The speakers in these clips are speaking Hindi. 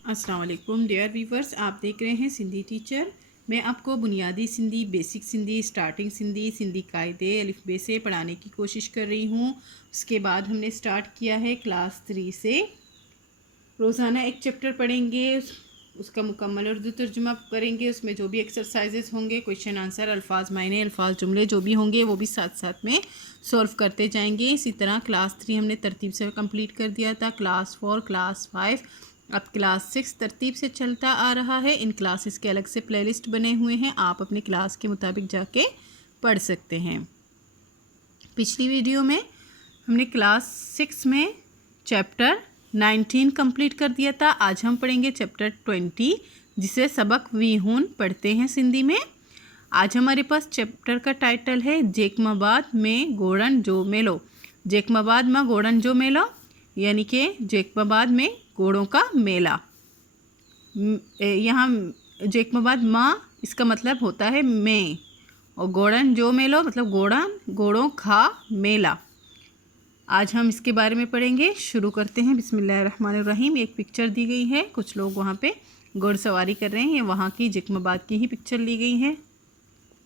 अस्सलाम वालेकुम डियर व्यूवर्स, आप देख रहे हैं सिंधी टीचर। मैं आपको बुनियादी सिंधी, बेसिक सिंधी, स्टार्टिंग सिंधी, सिंधी कायदे अलिफ बे से पढ़ाने की कोशिश कर रही हूँ। उसके बाद हमने स्टार्ट किया है क्लास 3 से। रोज़ाना एक चैप्टर पढ़ेंगे, उसका मुकम्मल उर्दू तर्जुमा करेंगे। उसमें जो भी एक्सरसाइजेस होंगे, क्वेश्चन आंसर, अल्फाज मायने, अल्फाज जुमले जो भी होंगे वो भी साथ साथ में सॉल्व करते जाएंगे। इसी तरह क्लास 3 हमने तरतीब से कंप्लीट कर दिया था। क्लास 4, क्लास 5, अब क्लास 6 तरतीब से चलता आ रहा है। इन क्लासेस के अलग से प्लेलिस्ट बने हुए हैं, आप अपनी क्लास के मुताबिक जाके पढ़ सकते हैं। पिछली वीडियो में हमने क्लास 6 में चैप्टर 19 कंप्लीट कर दिया था। आज हम पढ़ेंगे चैप्टर 20, जिसे सबक वीहून पढ़ते हैं सिंधी में। आज हमारे पास चैप्टर का टाइटल है जेकमाबाद में गोड़न जो मेलो। जेकमाबाद में गोड़न जो मेलो यानी कि जेकमाबाद में घोड़ों का मेला। यहाँ जेकमाबाद माँ इसका मतलब होता है मैं, और गोड़न जो मेलो मतलब घोड़ों का मेला। आज हम इसके बारे में पढ़ेंगे। शुरू करते हैं। बिस्मिल्लाहिर्रहमानिर्रहीम। एक पिक्चर दी गई है, कुछ लोग वहाँ पे घोड़सवारी कर रहे हैं। ये वहाँ की जेकमाबाद की ही पिक्चर ली गई है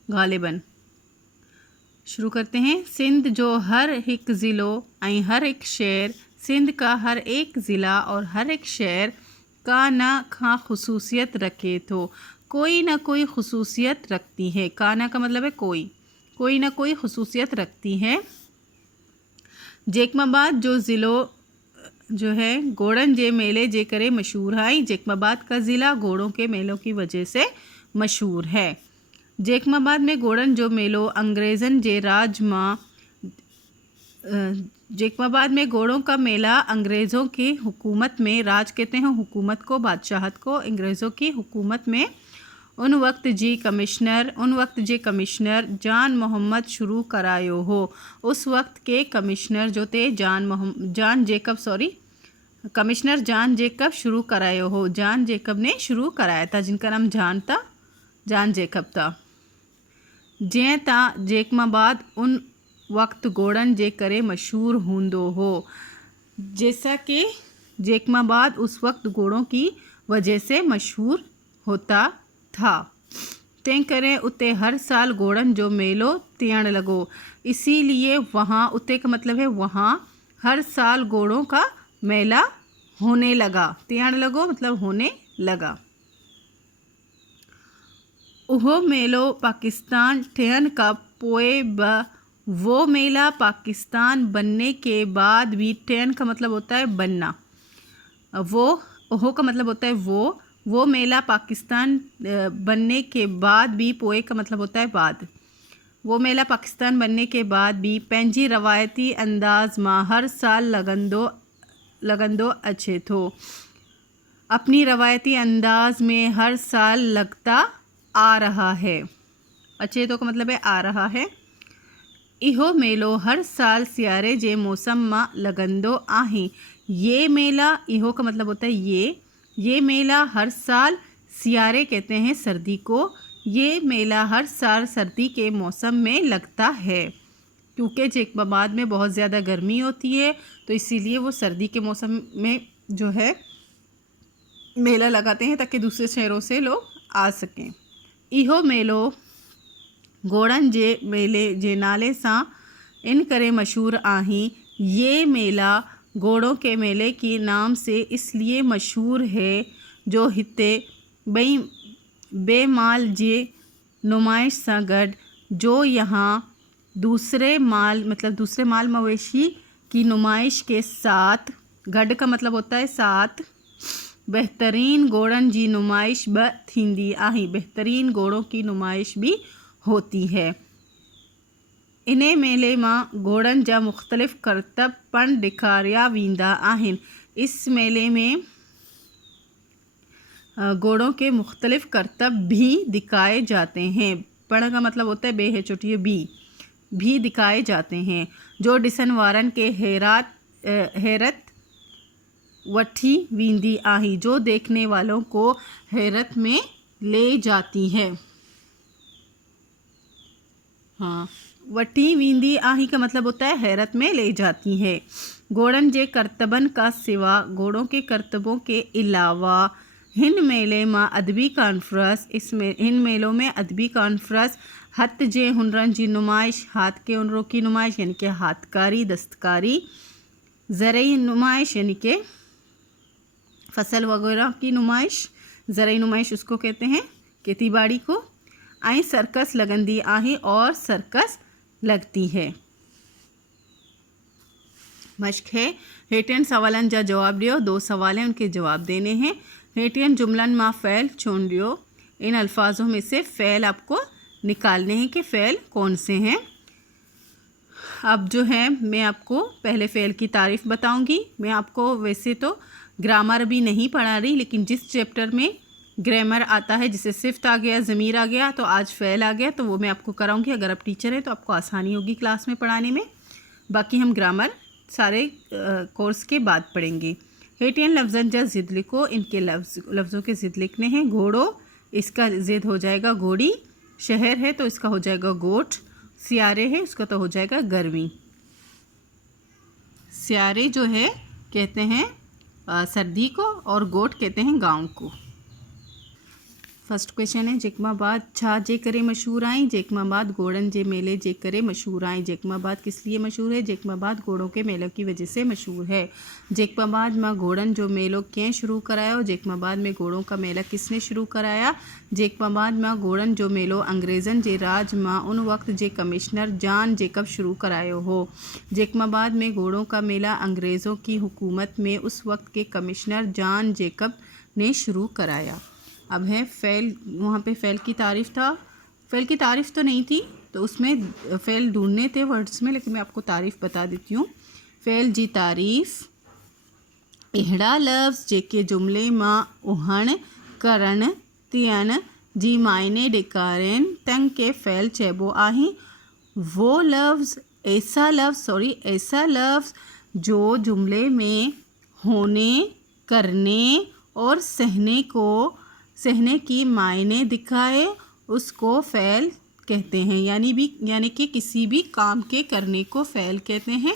गालिबन। शुरू करते हैं। सिंध जो हर एक ज़िलो ऐं हर एक शहर, सिंध का हर एक ज़िला और हर एक शहर का ना खा खसूसियत रखे तो कोई ना कोई खसूसियत रखती है। काना का मतलब है कोई ना कोई खसूसियत रखती है। जेकमाबाद जो ज़िलो जो है घोड़न जे मेले जे करे मशहूर है। जेकमाबाद का ज़िला घोड़ों के मेलों की वजह से मशहूर है। जेकमाबाद में घोड़न जो मेलो अंग्रेज़न जे राज मां, जेकमाबाद में घोड़ों का मेला अंग्रेज़ों की हुकूमत में, राज कहते हैं हुकूमत को, बादशाहत को, अंग्रेज़ों की हुकूमत में उन वक्त जे कमिश्नर जान मोहम्मद शुरू करायो हो। उस वक्त के कमिश्नर जो थे कमिश्नर जान जेकब शुरू करायो हो। जान जेकब ने शुरू कराया था, जिनका नाम जान जेकब था। जैं ता जेकमाबाद उन वक्त घोड़न जे करे मशहूर हूंदो हो। जैसा कि जेकमाबाद उस वक्त घोड़ों की वजह से मशहूर होता था। तंहिं करे उते हर साल घोड़न जो मेलो थियण लॻो। इसीलिए वहाँ, उते का मतलब है वहाँ, हर साल घोड़ों का मेला होने लगा। थियण लॻो मतलब होने लगा। उहो मेलो पाकिस्तान ठहन का पोए वो मेला पाकिस्तान बनने के बाद भी, ठहन का मतलब होता है बनना, ओहो का मतलब होता है वो मेला पाकिस्तान बनने के बाद भी, पोए का मतलब होता है बाद, वो मेला पाकिस्तान बनने के बाद भी पंहिंजी रवायती अंदाज मां हर साल लगंदो अचे थो। अपनी रवायती अंदाज में हर साल लगता आ रहा है। अचे तो का मतलब है आ रहा है। इहो मेलो हर साल सियारे जे मौसम मां लगंदो आहे। ये मेला, इहो का मतलब होता है ये मेला हर साल, सियारे कहते हैं सर्दी को, ये मेला हर साल सर्दी के मौसम में लगता है। क्योंकि जेकमाबाद में बहुत ज़्यादा गर्मी होती है, तो इसीलिए वो सर्दी के मौसम में जो है मेला लगाते हैं, ताकि दूसरे शहरों से लोग आ सकें। इहो मेलो घोड़न जे मेले जे नाले सां इन करे मशहूर आही। ये मेला घोड़ों के मेले के नाम से इसलिए मशहूर है जो हिते बई बेमाल जे नुमाइश सां गॾु, जो यहाँ दूसरे माल मवेशी की नुमाइश के साथ, गॾु का मतलब होता है साथ, बेहतरीन घोड़न जी नुमाइश ब थींदी आहे। बेहतरीन घोड़ों की नुमाइश भी होती है। इन्हें मेले मां घोड़न जा मुख्तलिफ़ करतब पण ॾेखारिया वेंदा आहिनि। इस मेले में घोड़ों के मुख्तलिफ़ करतब भी दिखाए जाते हैं। पण का मतलब होता है बे है चोटी भी दिखाए जाते हैं, जो ॾिसण वारनि के हैरत वठी वेंदी आहे, जो देखने वालों को हैरत में ले जाती है। हाँ, वठी वेंदी आहे का मतलब होता है हैरत में ले जाती है। घोड़न जे करतबन का सिवा, घोड़ों के करतबों के अलावा हिन मेले में अदबी कॉन्फ्रेंस, इसमें हिन मेलों में अदबी कॉन्फ्रेंस, हथ जे हुनरन जी नुमाइश, हाथ के हुनरों की नुमाइश यानी कि हाथकारी दस्तकारी, ज़रई नुमाइश यानी कि फसल वगैरह की नुमाइश, ज़रई नुमाइश उसको कहते हैं खेती बाड़ी को। आई सर्कस लगंदी आहे और सर्कस लगती है। मश्क है, हेठियन सवालन जा जवाब ॾियो। 2 सवाल हैं, उनके जवाब देने हैं। हेठियन जुमलन मां फ़ैल चूंडियो। इन अल्फाजों में से फ़ैल आपको निकालने हैं कि फ़ैल कौन से हैं। अब जो है मैं आपको पहले फ़ैल की तारीफ़ बताऊंगी। मैं आपको वैसे तो ग्रामर भी नहीं पढ़ा रही, लेकिन जिस चैप्टर में ग्रामर आता है, जिसे सिफ्त आ गया, ज़मीर आ गया, तो आज फ़ैल आ गया, तो वो मैं आपको कराऊंगी। अगर आप टीचर हैं तो आपको आसानी होगी क्लास में पढ़ाने में। बाकी हम ग्रामर सारे कोर्स के बाद पढ़ेंगे। हेठियन लफ्ज़न जा ज़िद लिखो। इनके लफ्ज़ों के ज़िद लिखने हैं। घोड़ो, इसका ज़िद हो जाएगा घोड़ी। शहर है तो इसका हो जाएगा गोट। सियारे है उसका तो हो जाएगा गर्मी। सियारे जो है कहते हैं सर्दी को और गोट कहते हैं गांव को। फर्स्ट क्वेश्चन है, जेकमाबाद छा जे करे मशहूर आई। जेकमाबाद घोड़न जे मेले जे करे मशहूर आई। जेकमाबाद किस लिए मशहूर है? जेकमाबाद घोड़ों के मेले की वजह से मशहूर है। जेकमाबाद में घोड़न जो मेलो कें शुरू करायो। जेकमाबाद में घोड़ों का मेला किसने शुरू कराया? जेकमाबाद में घोड़न जो मेलो अंग्रेज़न जे राज में उन वक्त जे कमिश्नर जॉन जेकब शुरू करायो हो। जेकमाबाद में घोड़ों का मेला अंग्रेज़ों की हुकूमत में उस वक्त के कमिश्नर जॉन जेकब ने शुरू कराया। अब है फ़ैल, वहाँ पे फ़ैल की तारीफ़ था। फ़ैल की तारीफ़ तो नहीं थी, तो उसमें फ़ैल ढूंढने थे वर्ड्स में, लेकिन मैं आपको तारीफ़ बता देती हूँ। फ़ैल जी तारीफ़, अहिड़ा लफ्ज़ जेके जुमले मां उहण करण थियन जी मायने ॾेखारनि तंहिं खे फ़ैल चइबो आहे। वो लफ्ज़ ऐसा लफ्ज़ जो जुमले में होने, करने और सहने की मायने दिखाए उसको फ़ैल कहते हैं। यानी कि किसी भी काम के करने को फ़ैल कहते हैं।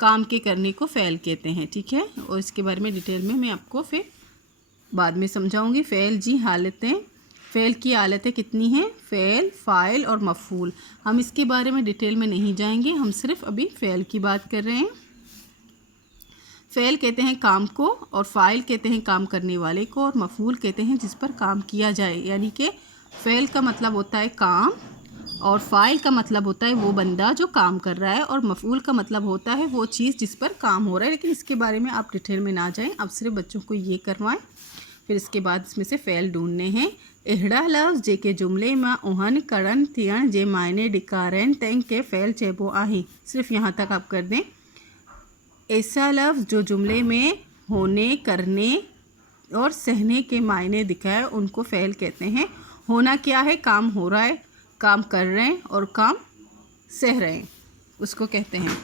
काम के करने को फ़ैल कहते हैं, ठीक है। और इसके बारे में डिटेल में मैं आपको फिर बाद में समझाऊंगी। फ़ैल जी हालतें, फ़ैल की हालतें कितनी हैं? फ़ैल, फ़ाइल और मफ़ूल। हम इसके बारे में डिटेल में नहीं जाएंगे, हम सिर्फ अभी फ़ैल की बात कर रहे हैं। फ़ैल कहते हैं काम को, और फ़ाइल कहते हैं काम करने वाले को, और मफ़ूल कहते हैं जिस पर काम किया जाए। यानी कि फ़ैल का मतलब होता है काम, और फ़ाइल का मतलब होता है वो बंदा जो काम कर रहा है, और मफ़ूल का मतलब होता है वो चीज़ जिस पर काम हो रहा है। लेकिन इसके बारे में आप डिटेल में ना जाएं, आप सिर्फ बच्चों को ये करवाएं। फिर इसके बाद इसमें से फ़ैल ढूंढने हैं। अहिड़ा लफ्ज़ जेके जुमले में उहन करण थियण जे मायने ॾेखारनि तंहिं खे फ़ैल चइबो आहे। सिर्फ यहाँ तक आप कर दें। ऐसा लफ्ज़ जो जुमले में होने, करने और सहने के मायने दिखाए उनको फ़ैल कहते हैं। होना क्या है? काम हो रहा है, काम कर रहे हैं और काम सह रहे हैं, उसको कहते हैं।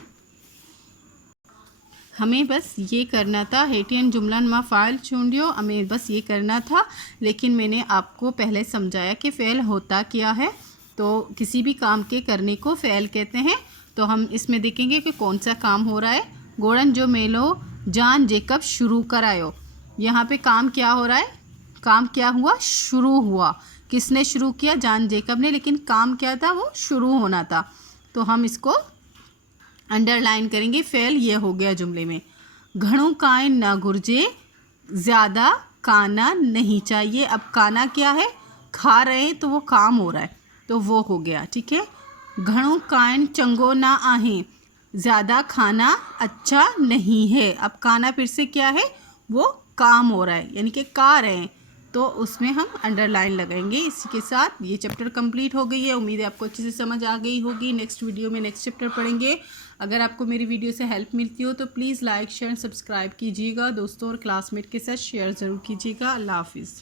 हमें बस ये करना था। हेठियन जुमलन मां फ़ाइल चूंडियो, हमें बस ये करना था। लेकिन मैंने आपको पहले समझाया कि फ़ैल होता क्या है। तो किसी भी काम के करने को फ़ैल कहते हैं। तो हम इसमें देखेंगे कि कौन सा काम हो रहा है। घोड़न जो मेलो जॉन जेकब शुरू करायो। यहाँ पे काम क्या हो रहा है? काम क्या हुआ? शुरू हुआ। किसने शुरू किया? जॉन जेकब ने। लेकिन काम क्या था? वो शुरू होना था। तो हम इसको अंडरलाइन करेंगे। फ़ैल ये हो गया जुमले में। घणो काइन ना घुर्जे, ज़्यादा खाना नहीं चाहिए। अब खाना क्या है? खा रहे हैं तो वो काम हो रहा है, तो वो हो गया, ठीक है। घणो काइन चंगो ना आहे, ज़्यादा खाना अच्छा नहीं है। अब खाना फिर से क्या है? वो काम हो रहा है, यानी कि खा रहे हैं, तो उसमें हम अंडरलाइन लगाएंगे। इसी के साथ ये चैप्टर कंप्लीट हो गई है। उम्मीद है आपको अच्छे से समझ आ गई होगी। नेक्स्ट वीडियो में नेक्स्ट चैप्टर पढ़ेंगे। अगर आपको मेरी वीडियो से हेल्प मिलती हो तो प्लीज़ लाइक, शेयर, सब्सक्राइब कीजिएगा। दोस्तों और क्लासमेट के साथ शेयर ज़रूर कीजिएगा। अल्लाह हाफिज़।